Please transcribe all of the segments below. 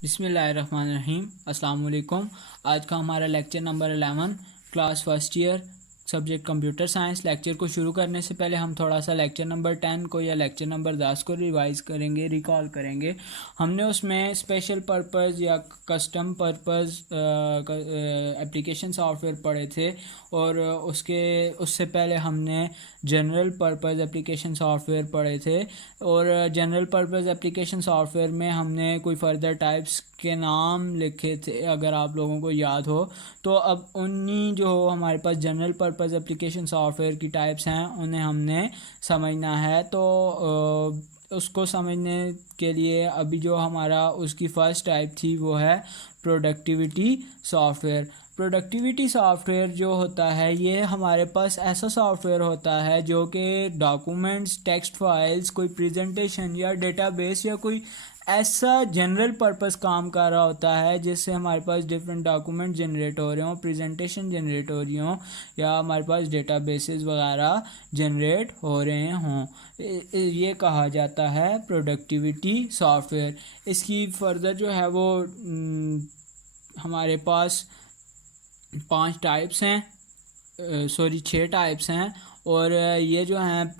बिस्मिल्लाहिर्रहमानिर्रहीम। अस्सलाम वालेकुम। आज का हमारा lecture number 11 class first year subject computer science. Lecture को शुरू करने से पहले हम थोड़ा सा लेक्चर नंबर 10 को या लेक्चर नंबर 10 को रिवाइज़ करेंगे, रिकॉल करेंगे। हमने उसमें स्पेशल पर्पज़ या कस्टम पर्पज़ एप्लीकेशन सॉफ्टवेयर पढ़े थे, और उससे पहले हमने जनरल पर्पज़ एप्लीकेशन सॉफ्टवेयर पढ़े थे। और जनरल पर्पज़ एप्लीकेशन सॉफ्टवेयर में हमने कोई फर्दर टाइप्स के नाम लिखे थे, अगर आप लोगों को याद हो। तो अब उन्हीं जो हमारे पास जनरल पर्पज़ एप्लीकेशन सॉफ्टवेयर की टाइप्स हैं उन्हें हमने समझना है। तो उसको समझने के लिए अभी जो हमारा उसकी फ़र्स्ट टाइप थी वो है प्रोडक्टिविटी सॉफ्टवेयर। प्रोडक्टिविटी सॉफ्टवेयर जो होता है ये हमारे पास ऐसा सॉफ्टवेयर होता है जो कि डॉक्यूमेंट्स, टेक्स्ट फाइल्स, कोई प्रेजेंटेशन या डेटाबेस या कोई ऐसा जनरल पर्पस काम कर रहा होता है जिससे हमारे पास डिफरेंट डॉक्यूमेंट जनरेट हो रहे हों, प्रेजेंटेशन जनरेट हो रही हों, या हमारे पास डेटाबेसेस वगैरह जनरेट हो रहे हों। ये कहा जाता है प्रोडक्टिविटी सॉफ्टवेयर। इसकी फर्दर जो है वो हमारे पास 6 टाइप्स हैं। और ये जो हैं,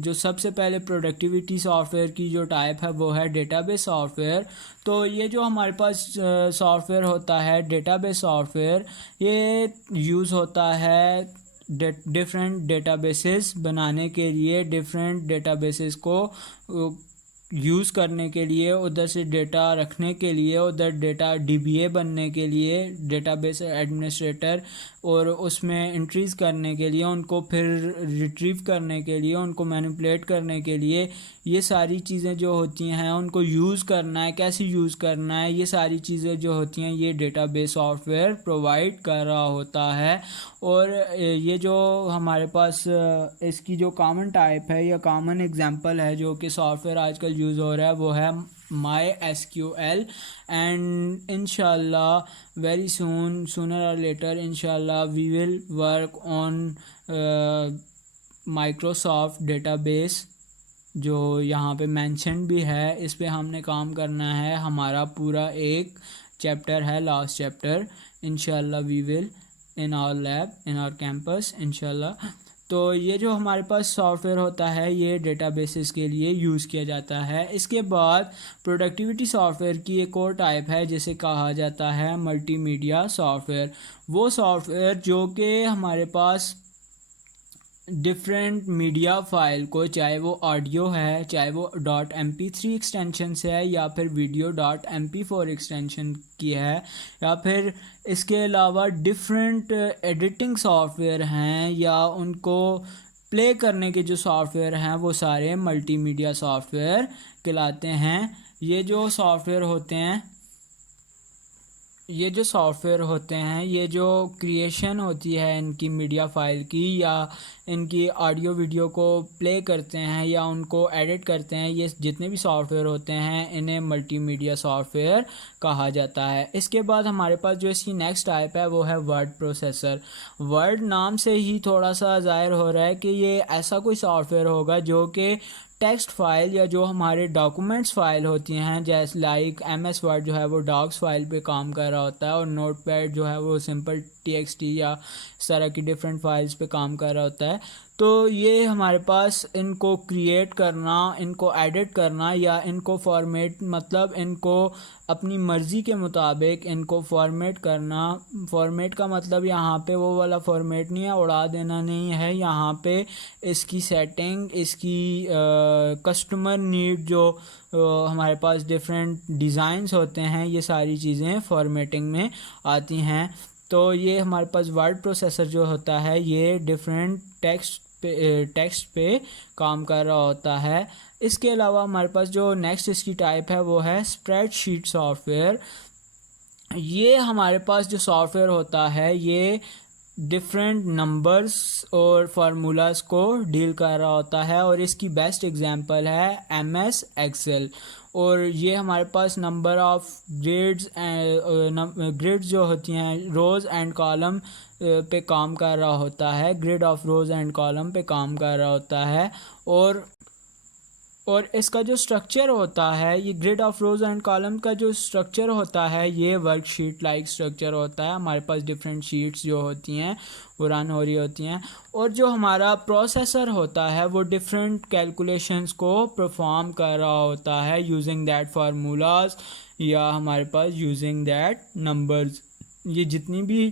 जो सबसे पहले प्रोडक्टिविटी सॉफ्टवेयर की जो टाइप है वो है डेटाबेस सॉफ्टवेयर। तो ये जो हमारे पास सॉफ्टवेयर होता है डेटाबेस सॉफ्टवेयर, ये यूज़ होता है डिफरेंट डेटाबेसेस बनाने के लिए, डिफरेंट डेटाबेसेस को यूज़ करने के लिए, उधर से डेटा रखने के लिए, उधर डेटा डीबीए बनने के लिए, डेटाबेस एडमिनिस्ट्रेटर, और उसमें एंट्रीज़ करने के लिए, उनको फिर रिट्रीव करने के लिए, उनको मैनिपुलेट करने के लिए, ये सारी चीज़ें जो होती हैं उनको यूज़ करना है, कैसे यूज़ करना है, ये सारी चीज़ें जो होती हैं ये डेटाबेस सॉफ्टवेयर प्रोवाइड कर रहा होता है। और ये जो हमारे पास इसकी जो कॉमन टाइप है या कॉमन एग्जांपल है जो कि सॉफ्टवेयर आजकल यूज़ हो रहा है वो है MySQL। एंड इंशाल्लाह वेरी सूनर और लेटर इंशाल्लाह we will work on Microsoft database, जो यहाँ पे मेंशन भी है। इस पे हमने काम करना है, हमारा पूरा एक चैप्टर है, लास्ट चैप्टर। इंशाल्लाह we will in our lab, in our campus इंशाल्लाह। तो ये जो हमारे पास सॉफ्टवेयर होता है ये डेटाबेसेस के लिए यूज़ किया जाता है। इसके बाद प्रोडक्टिविटी सॉफ्टवेयर की एक और टाइप है जिसे कहा जाता है मल्टीमीडिया सॉफ्टवेयर। वो सॉफ्टवेयर जो कि हमारे पास डिफरेंट मीडिया फाइल को, चाहे वो ऑडियो है, चाहे वो .mp3 एक्सटेंशन से है, या फिर वीडियो .mp4 एक्सटेंशन की है, या फिर इसके अलावा डिफरेंट एडिटिंग सॉफ्टवेयर हैं, या उनको प्ले करने के जो सॉफ्टवेयर हैं वो सारे मल्टीमीडिया सॉफ्टवेयर कहलाते हैं। ये जो सॉफ्टवेयर होते हैं, ये जो क्रिएशन होती है इनकी मीडिया फाइल की, या इनकी ऑडियो वीडियो को प्ले करते हैं या उनको एडिट करते हैं, ये जितने भी सॉफ्टवेयर होते हैं इन्हें मल्टीमीडिया सॉफ्टवेयर कहा जाता है। इसके बाद हमारे पास जो इसकी नेक्स्ट टाइप है वो है वर्ड प्रोसेसर। वर्ड नाम से ही थोड़ा सा ज़ाहिर हो रहा है कि ये ऐसा कोई सॉफ्टवेयर होगा जो कि टेक्स्ट फाइल या जो हमारे डॉक्यूमेंट्स फाइल होती हैं, जैसे लाइक MS वर्ड जो है वो डॉक्स फाइल पे काम कर रहा होता है, और नोटपैड जो है वो सिंपल TXT या इस तरह की डिफरेंट फाइल्स पे काम कर रहा होता है। तो ये हमारे पास इनको क्रिएट करना, इनको एडिट करना, या इनको फॉर्मेट, मतलब इनको अपनी मर्ज़ी के मुताबिक इनको फॉर्मेट करना। फॉर्मेट का मतलब यहाँ पे वो वाला फॉर्मेट नहीं है, उड़ा देना नहीं है। यहाँ पे इसकी सेटिंग, इसकी कस्टमर नीड, जो हमारे पास डिफरेंट डिज़ाइंस होते हैं, ये सारी चीज़ें फॉर्मेटिंग में आती हैं। तो ये हमारे पास वर्ड प्रोसेसर जो होता है ये डिफरेंट टेक्स्ट पे काम कर रहा होता है। इसके अलावा हमारे पास जो नेक्स्ट इसकी टाइप है वो है स्प्रेडशीट सॉफ्टवेयर। ये हमारे पास जो सॉफ्टवेयर होता है ये डिफरेंट नंबर्स और फार्मूलाज को डील कर रहा होता है, और इसकी बेस्ट एग्जांपल है MS एक्सेल। और ये हमारे पास नंबर ऑफ ग्रिड्स जो होती हैं, रोज़ एंड कॉलम पे काम कर रहा होता है, grid of rows and column पे काम कर रहा होता है। और इसका जो स्ट्रक्चर होता है, ये grid of rose and column का जो स्ट्रक्चर होता है ये वर्कशीट लाइक स्ट्रक्चर होता है। हमारे पास डिफरेंट शीट्स जो होती हैं वो रन हो रही होती हैं, और जो हमारा प्रोसेसर होता है वो डिफरेंट कैलकुलेशंस को परफॉर्म कर रहा होता है यूजिंग दैट फार्मूलाज, या हमारे पास यूजिंग दैट नंबर्स। ये जितनी भी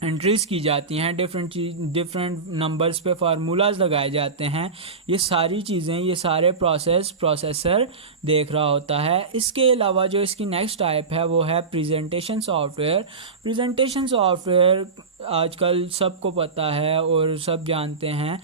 एंट्रीज़ की जाती हैं, डिफरेंट नंबर्स पे फार्मूलाज लगाए जाते हैं, ये सारी चीज़ें, ये सारे प्रोसेसर देख रहा होता है। इसके अलावा जो इसकी नेक्स्ट टाइप है वो है प्रेजेंटेशन सॉफ्टवेयर। प्रेजेंटेशन सॉफ्टवेयर आजकल सबको पता है और सब जानते हैं।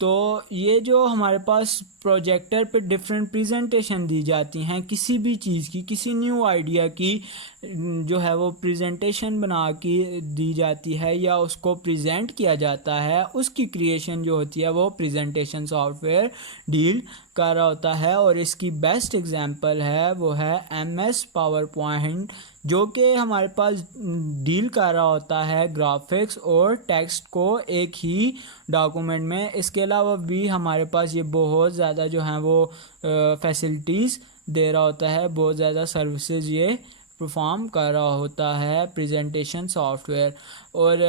तो ये जो हमारे पास प्रोजेक्टर पे डिफरेंट प्रेजेंटेशन दी जाती हैं किसी भी चीज़ की, किसी न्यू आइडिया की जो है वो प्रेजेंटेशन बना के दी जाती है या उसको प्रेजेंट किया जाता है, उसकी क्रिएशन जो होती है वो प्रेजेंटेशन सॉफ्टवेयर डील कर रहा होता है। और इसकी बेस्ट एग्जांपल है वो है MS पावर पॉइंट, जो कि हमारे पास डील कर रहा होता है ग्राफिक्स और टेक्स्ट को एक ही डॉक्यूमेंट में। इसके अलावा भी हमारे पास ये बहुत ज़्यादा जो हैं वो फैसिलिटीज़ दे रहा होता है, बहुत ज़्यादा सर्विसेज ये परफॉर्म कर रहा होता है प्रेजेंटेशन सॉफ्टवेयर। और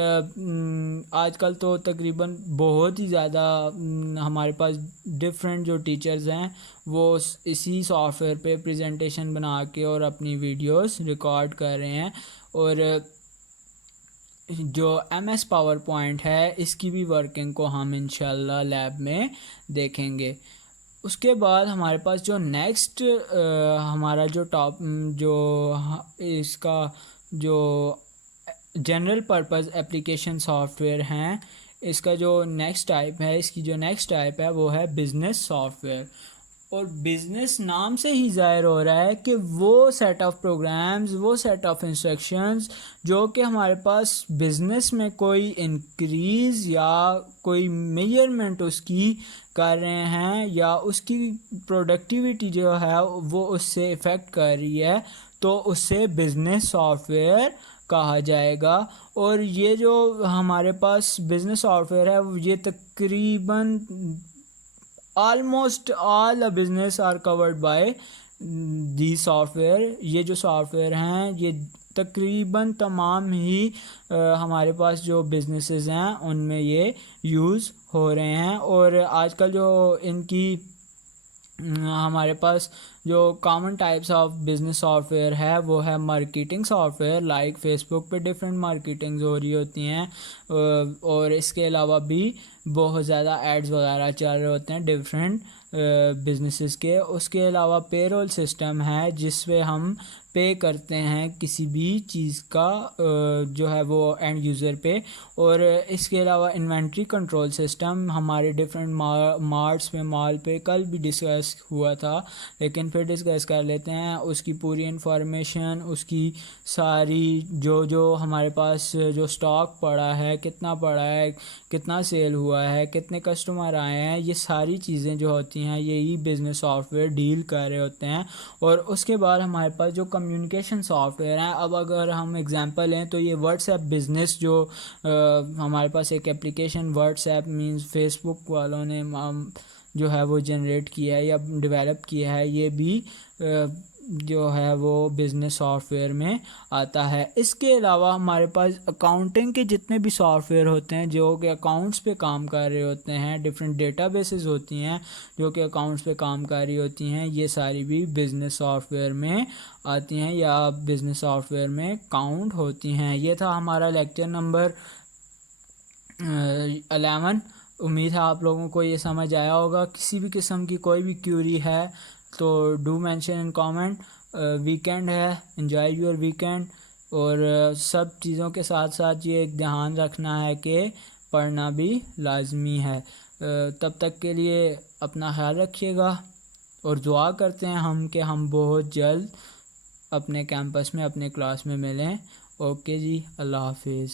आजकल तो तकरीबन बहुत ही ज़्यादा हमारे पास डिफरेंट जो टीचर्स हैं वो इसी सॉफ्टवेयर पे प्रेजेंटेशन बना के और अपनी वीडियोस रिकॉर्ड कर रहे हैं। और जो MS पावर पॉइंट है इसकी भी वर्किंग को हम इंशाल्लाह लैब में देखेंगे। उसके बाद हमारे पास जो नेक्स्ट हमारा जो इसका जो जनरल पर्पस एप्लीकेशन सॉफ्टवेयर हैं, इसका जो नेक्स्ट टाइप है, इसकी जो नेक्स्ट टाइप है वो है बिज़नेस सॉफ्टवेयर। और बिज़नेस नाम से ही ज़ाहिर हो रहा है कि वो सेट ऑफ प्रोग्राम्स, वो सेट ऑफ इंस्ट्रक्शंस जो कि हमारे पास बिज़नेस में कोई इंक्रीज़ या कोई मेजरमेंट उसकी कर रहे हैं या उसकी प्रोडक्टिविटी जो है वो उससे इफ़ेक्ट कर रही है, तो उससे बिज़नेस सॉफ्टवेयर कहा जाएगा। और ये जो हमारे पास बिज़नेस सॉफ्टवेयर है ये तकरीबन almost all the business are covered by the software. ये जो सॉफ्टवेयर हैं ये तकरीबन तमाम ही हमारे पास जो बिजनेसेस हैं उनमें ये यूज़ हो रहे हैं। और आजकल जो इनकी हमारे पास जो common types of business software है वो है मार्केटिंग सॉफ्टवेयर, लाइक फेसबुक पे डिफरेंट मार्केटिंग्स हो रही होती हैं, और इसके अलावा भी बहुत ज़्यादा एड्स वगैरह चल रहे होते हैं डिफरेंट बिजनेसेस के। उसके अलावा पेरोल सिस्टम है जिसपे हम पे करते हैं किसी भी चीज़ का जो है वो एंड यूज़र पे। और इसके अलावा इन्वेंट्री कंट्रोल सिस्टम हमारे डिफरेंट मार्ट्स पे, मॉल पे कल भी डिस्कस हुआ था, लेकिन फिर डिस्कस कर लेते हैं। उसकी पूरी इंफॉर्मेशन, उसकी सारी जो हमारे पास जो स्टॉक पड़ा है, कितना पड़ा है, कितना सेल हुआ है, कितने कस्टमर आए हैं, ये सारी चीज़ें जो होती हैं यही बिज़नेस सॉफ्टवेयर डील कर रहे होते हैं। और उसके बाद हमारे पास जो कम्युनिकेशन सॉफ्टवेयर हैं, अब अगर हम एग्जांपल लें तो ये व्हाट्सएप बिज़नेस जो हमारे पास एक एप्लीकेशन व्हाट्सएप मींस फेसबुक वालों ने जो है वो जनरेट किया है या डेवलप किया है, ये भी जो है वो बिज़नेस सॉफ्टवेयर में आता है। इसके अलावा हमारे पास अकाउंटिंग के जितने भी सॉफ्टवेयर होते हैं जो कि अकाउंट्स पे काम कर रहे होते हैं, डिफरेंट डेटाबेसेस होती हैं जो कि अकाउंट्स पे काम कर रही होती हैं, ये सारी भी बिज़नेस सॉफ्टवेयर में आती हैं या बिज़नेस सॉफ्टवेयर में काउंट होती हैं। ये था हमारा लेक्चर नंबर 11। उम्मीद है आप लोगों को ये समझ आया होगा। किसी भी किस्म की कोई भी क्यूरी है तो do mention in comment. Weekend है, एंजॉय योर वीकेंड। और सब चीज़ों के साथ साथ ये एक ध्यान रखना है कि पढ़ना भी लाजमी है। तब तक के लिए अपना ख्याल रखिएगा और दुआ करते हैं हम कि हम बहुत जल्द अपने कैंपस में, अपने क्लास में मिलें। ओके जी, अल्लाह हाफिज़।